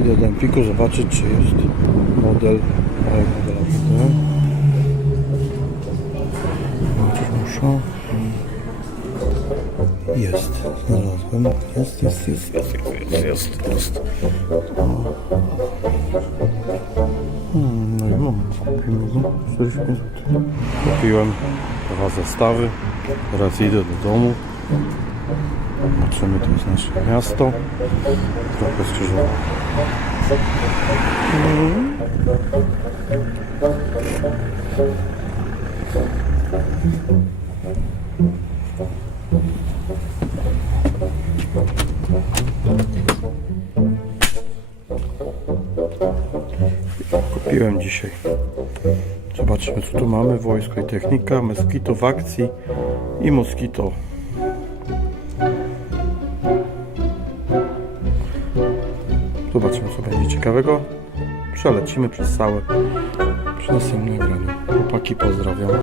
Idę do Empiku zobaczyć, czy jest model widzę. Chociaż muszę. Jest, znalazłem. Jest, jest, jest, jest, jest, jest, jest. Hmm, no i mam. Kupiłem go. 45 zł. Kupiłem dwa zestawy. Teraz idę do domu. Zobaczymy, to jest nasze miasto. Trochę skrzyżowane. Kupiłem dzisiaj. Zobaczymy co tu mamy. Wojsko i technika. Mosquito w akcji i Mosquito. Zobaczymy co będzie ciekawego. Przelecimy przez całe przy następnym nagraniu. Chłopaki pozdrawiam.